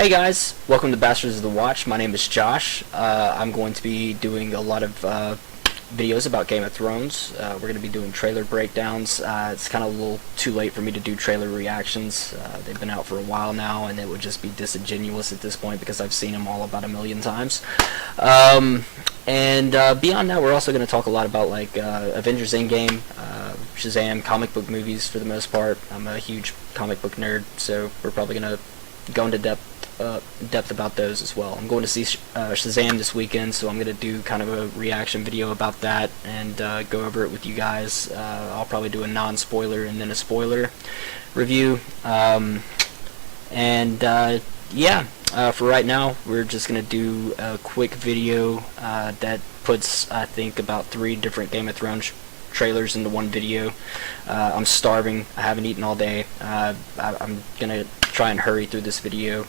Hey guys, welcome to Bastards of the Watch. My name is Josh. I'm going to be doing a lot of videos about Game of Thrones. We're going to be doing trailer breakdowns. It's kind of a little too late for me to do trailer reactions. They've been out for a while now, and it would just be disingenuous at this point because I've seen them all about a million times. And beyond that, we're also going to talk a lot about like Avengers Endgame, Shazam, comic book movies for the most part. I'm a huge comic book nerd, so we're probably going to go into depth about those as well. I'm going to see Shazam this weekend, so I'm going to do kind of a reaction video about that and go over it with you guys. I'll probably do a non-spoiler and then a spoiler review. Yeah, for right now, we're just going to do a quick video that puts, I think, about 3 different Game of Thrones trailers into one video. I'm starving. I haven't eaten all day. I'm going to try and hurry through this video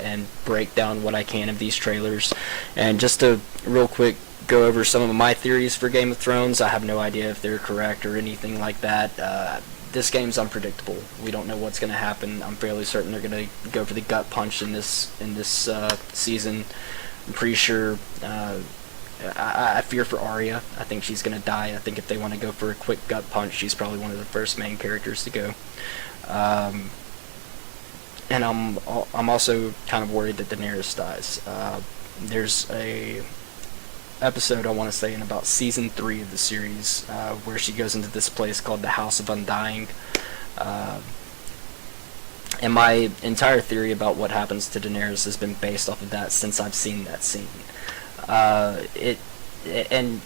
and break down what I can of these trailers. And just to real quick go over some of my theories for Game of Thrones. I have no idea if they're correct or anything like that. This game's unpredictable. We don't know what's going to happen. I'm fairly certain they're going to go for the gut punch in this season. I'm pretty sure. I fear for Arya. I think she's going to die. I think if they want to go for a quick gut punch, she's probably one of the first main characters to go. And I'm also kind of worried that Daenerys dies. There's a episode, I want to say, in about season 3 of the series where she goes into this place called the House of Undying. And my entire theory about what happens to Daenerys has been based off of that since I've seen that scene. And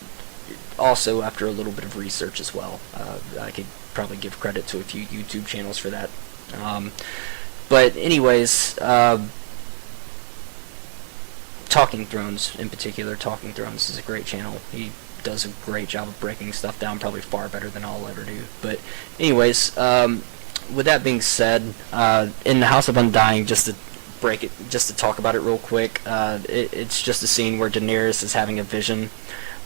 also after a little bit of research as well. I could probably give credit to a few YouTube channels for that. But anyways, Talking Thrones in particular, Talking Thrones is a great channel. He does a great job of breaking stuff down, probably far better than I'll ever do. But anyways, with that being said, in the House of Undying, just to talk about it real quick, it's just a scene where Daenerys is having a vision.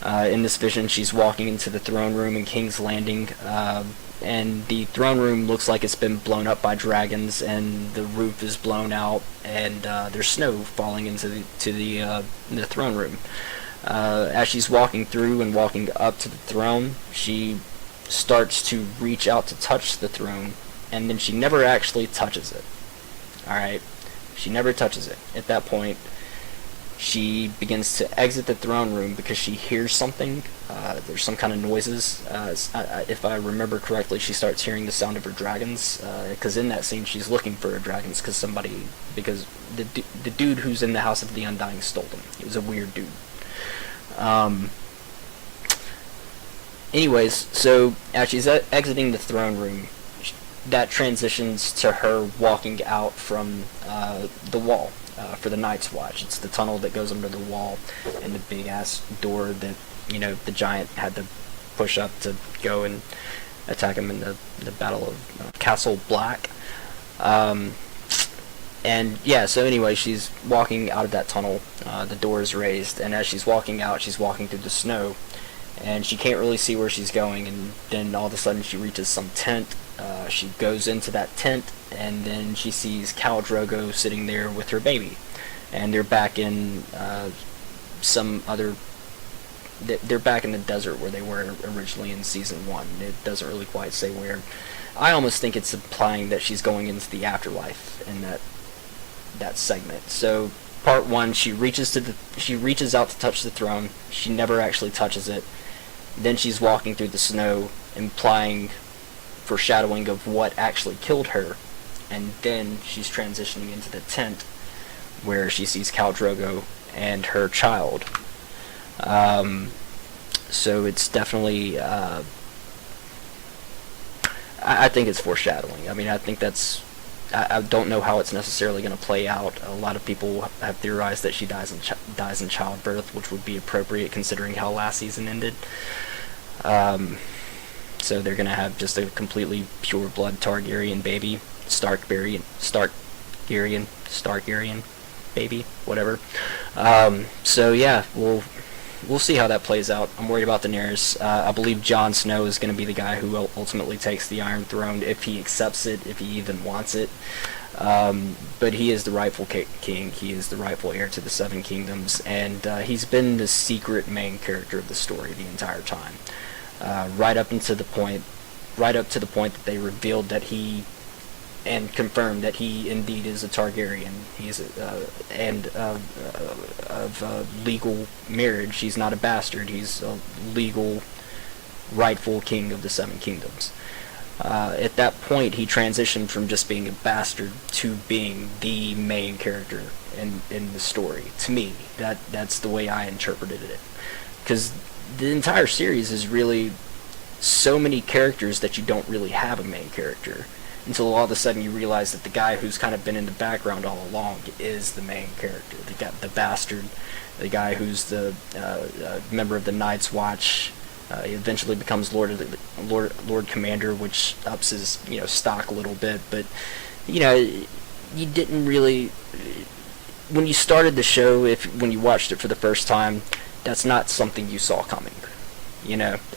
In this vision, she's walking into the throne room in King's Landing, and the throne room looks like it's been blown up by dragons, and the roof is blown out, and there's snow falling into the throne room. As she's walking through and walking up to the throne, she starts to reach out to touch the throne, and then she never actually touches it. Alright? She never touches it. At that point, she begins to exit the throne room because she hears something. There's some kind of noises. If I remember correctly, she starts hearing the sound of her dragons. Because in that scene, she's looking for her dragons because the dude who's in the House of the Undying stole them. He was a weird dude. Anyways, so as she's exiting the throne room, that transitions to her walking out from the wall for the Night's Watch. It's the tunnel that goes under the wall and the big ass door that, you know, the giant had to push up to go and attack him in the Battle of Castle Black. And yeah, so anyway, she's walking out of that tunnel. The door is raised, and as she's walking out, she's walking through the snow, and she can't really see where she's going, and then all of a sudden she reaches some tent. She goes into that tent, and then she sees Khal Drogo sitting there with her baby, and they're back in they're back in the desert where they were originally in season 1. It doesn't really quite say where. I almost think it's implying that she's going into the afterlife in that segment. So part 1, she reaches out to touch the throne. She never actually touches it. Then she's walking through the snow, implying foreshadowing of what actually killed her, and then she's transitioning into the tent where she sees Khal Drogo and her child. So it's definitely I think it's foreshadowing. I mean, I think that's I don't know how it's necessarily going to play out. A lot of people have theorized that she dies in childbirth, which would be appropriate considering how last season ended. So they're going to have just a completely pure blood Targaryen baby, Starkarian baby, whatever. So yeah, we'll see how that plays out. I'm worried about Daenerys. I believe Jon Snow is going to be the guy who ultimately takes the Iron Throne if he accepts it, if he even wants it. But he is the rightful king. He is the rightful heir to the Seven Kingdoms, and he's been the secret main character of the story the entire time, right up to the point that they revealed that he and confirmed that he indeed is a Targaryen. He's of legal marriage. He's not a bastard. He's a legal, rightful king of the Seven Kingdoms. At that point, he transitioned from just being a bastard to being the main character in the story. To me, that's the way I interpreted it. Because the entire series is really so many characters that you don't really have a main character, until all of a sudden you realize that the guy who's kind of been in the background all along is the main character. The bastard, the guy who's the member of the Night's Watch. He eventually becomes Lord Commander, which ups his stock a little bit. But you didn't really, when you started the show, when you watched it for the first time, that's not something you saw coming.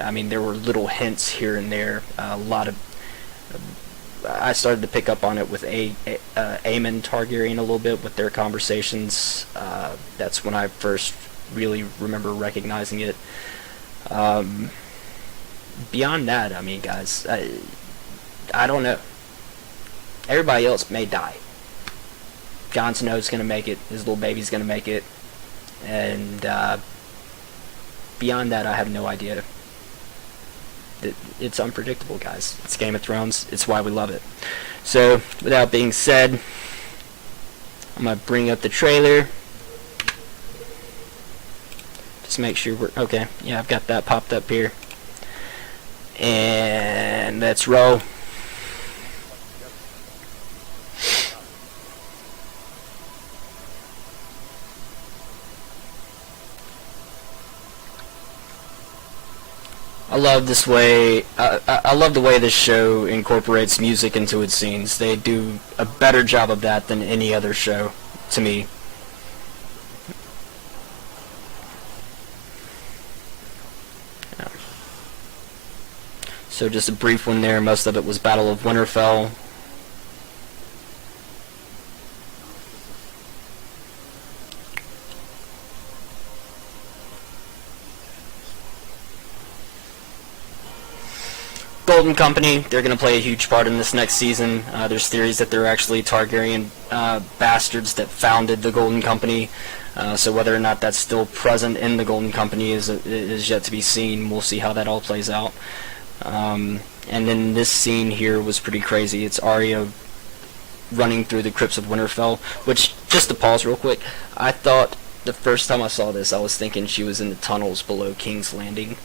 I mean, there were little hints here and there. I started to pick up on it with Aemon Targaryen a little bit with their conversations. That's when I first really remember recognizing it. Beyond that, I mean, guys, I don't know. Everybody else may die. Jon Snow's gonna make it. His little baby's gonna make it. And beyond that, I have no idea. It's unpredictable, guys. It's Game of Thrones. It's why we love it. So, with that being said, I'm going to bring up the trailer. Just make sure we're... Okay, yeah, I've got that popped up here. And let's roll. I love this way. I love the way this show incorporates music into its scenes. They do a better job of that than any other show, to me. Yeah. So just a brief one there. Most of it was Battle of Winterfell. Golden Company, they're going to play a huge part in this next season. There's theories that they're actually Targaryen bastards that founded the Golden Company. So whether or not that's still present in the Golden Company is yet to be seen. We'll see how that all plays out. And then this scene here was pretty crazy. It's Arya running through the crypts of Winterfell, which, just to pause real quick, I thought the first time I saw this, I was thinking she was in the tunnels below King's Landing,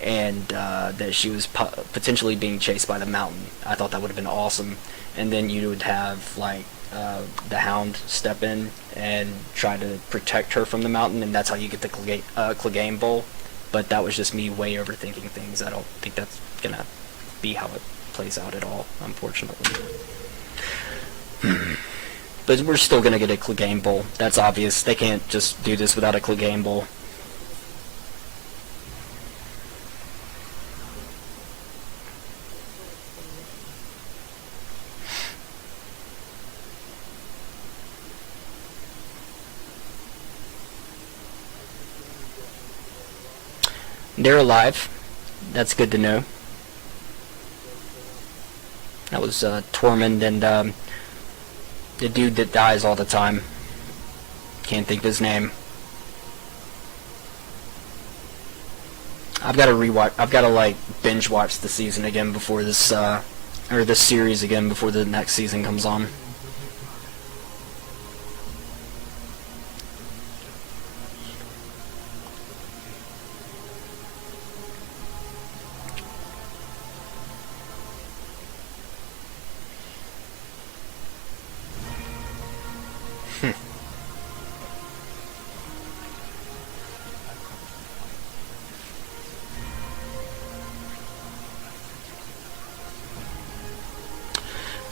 and that she was potentially being chased by the Mountain. I thought that would have been awesome. And then you would have like the Hound step in and try to protect her from the Mountain, and that's how you get the Clegane Bowl. But that was just me way overthinking things. I don't think that's gonna be how it plays out at all, unfortunately. But we're still gonna get a Clegane Bowl. That's obvious. They can't just do this without a Clegane Bowl. They're alive. That's good to know. That was Tormund and the dude that dies all the time. Can't think of his name. I've got to rewatch. I've got to like binge watch the season again before this, or this series again before the next season comes on.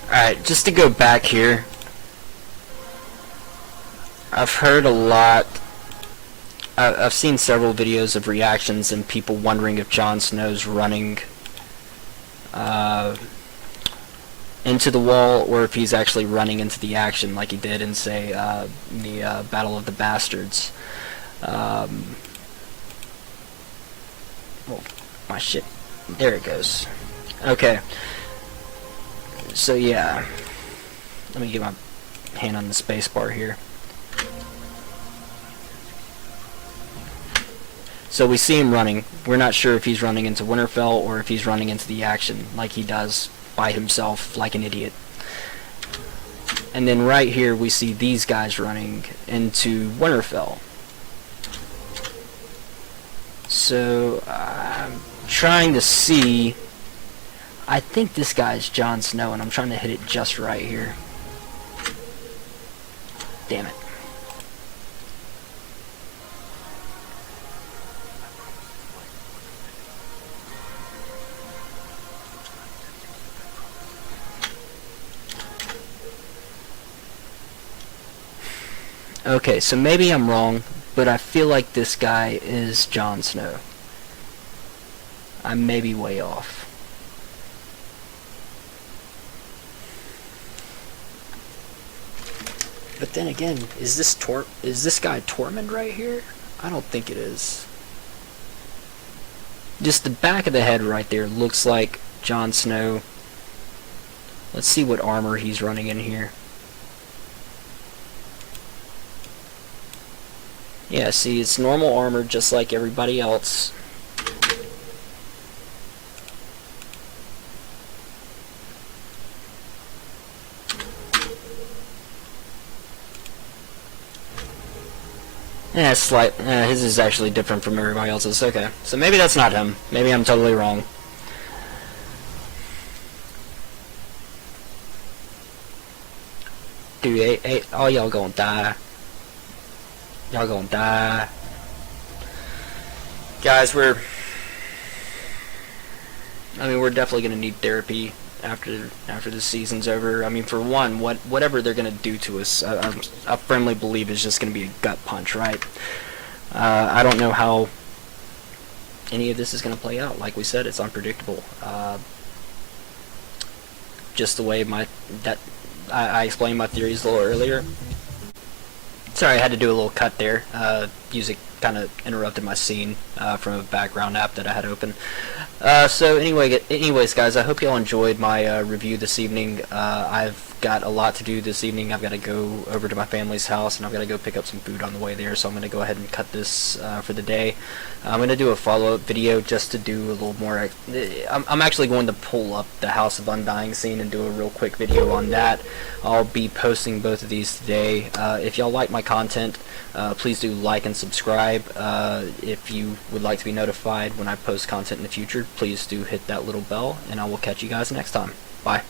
Alright, just to go back here, I've heard a lot, I've seen several videos of reactions and people wondering if Jon Snow's running into the wall, or if he's actually running into the action like he did in, say, the Battle of the Bastards. Oh, my shit. There it goes. Okay. So yeah. Let me get my hand on the space bar here. So we see him running. We're not sure if he's running into Winterfell or if he's running into the action like he does by himself like an idiot. And then right here we see these guys running into Winterfell. So I'm trying to see. I think this guy's Jon Snow, and I'm trying to hit it just right here. Damn it. Okay, so maybe I'm wrong, but I feel like this guy is Jon Snow. I may be way off. But then again, is this guy Tormund right here? I don't think it is. Just the back of the head right there looks like Jon Snow. Let's see what armor he's running in here. Yeah, see, it's normal armor just like everybody else. Yeah, his is actually different from everybody else's. Okay, so maybe that's not him. Maybe I'm totally wrong. Dude, all y'all gonna die. Y'all gonna die. Guys, we're definitely gonna need therapy after the season's over. I mean, for one, whatever they're gonna do to us, I firmly believe is just gonna be a gut punch, right? I don't know how any of this is gonna play out. Like we said, it's unpredictable. Just the way I explained my theories a little earlier. Sorry, I had to do a little cut there. Music kind of interrupted my scene from a background app that I had open. So anyways, guys, I hope y'all enjoyed my review this evening. I've got a lot to do this evening. I've got to go over to my family's house, and I've got to go pick up some food on the way there, so I'm going to go ahead and cut this for the day. I'm going to do a follow-up video just to do a little more. I'm actually going to pull up the House of Undying scene and do a real quick video on that. I'll be posting both of these today. If y'all like my content, please do like and subscribe. If you would like to be notified when I post content in the future, please do hit that little bell, and I will catch you guys next time. Bye.